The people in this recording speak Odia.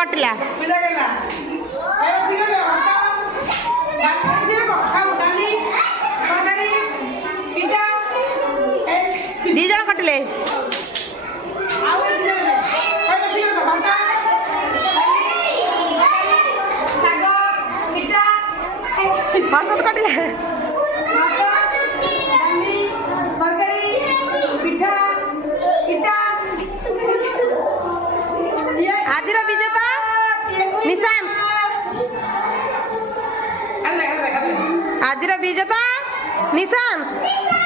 କଟିଲା। ଦି ଜଣ କଟିଲେ। ହର୍ଷଦ କଟିଲେ। ଆଜିର ବିଜେତା ନିଶାନ୍ତ। ଆଜିର ବିଜେତା ନିଶାନ୍ତ।